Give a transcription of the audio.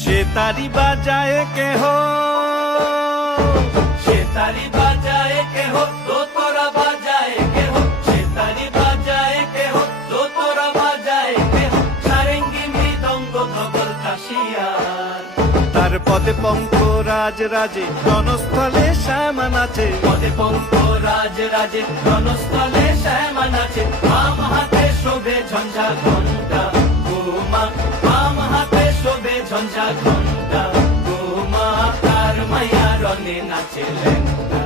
সে তারি বাজায় কেহ, সে তারি বাজায় কেহ, দোতরা বাজায় কেহ, সে তারি বাজায় কেহ, দোতরা বাজায় কেহ, সারেঙ্গি মৃদঙ্গ ধবল কাশিয়ার। তার পদে পঙ্ক রাজ রাজে, রণস্থলে শ্যামা নাচে। পদে পঙ্ক রাজ রাজে, রণস্থলে শ্যামা নাচে। বাম হাতে শোভে ঝঞ্ঝা ঘণ্টা গোমা, বাম হাতে শোভে ঝঞ্ঝা ঘণ্টা গোমা, তার মায়া রণে নাচে লেঙ্গা।